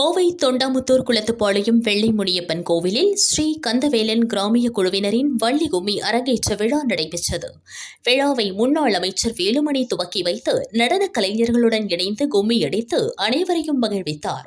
கோவை தொண்டாமுத்தூர் குளத்துப்பாளையம் வெள்ளை முனியப்பன் கோவிலில் ஸ்ரீ கந்தவேலன் கிராமிய குழுவினரின் வள்ளி கும்மி அரங்கேற்ற விழா நடைபெற்றது. விழாவை முன்னாள் அமைச்சர் வேலுமணி துவக்கி வைத்து நடன கலைஞர்களுடன் இணைந்து கும்மி அடித்து அனைவரையும் மகிழ்வித்தார்.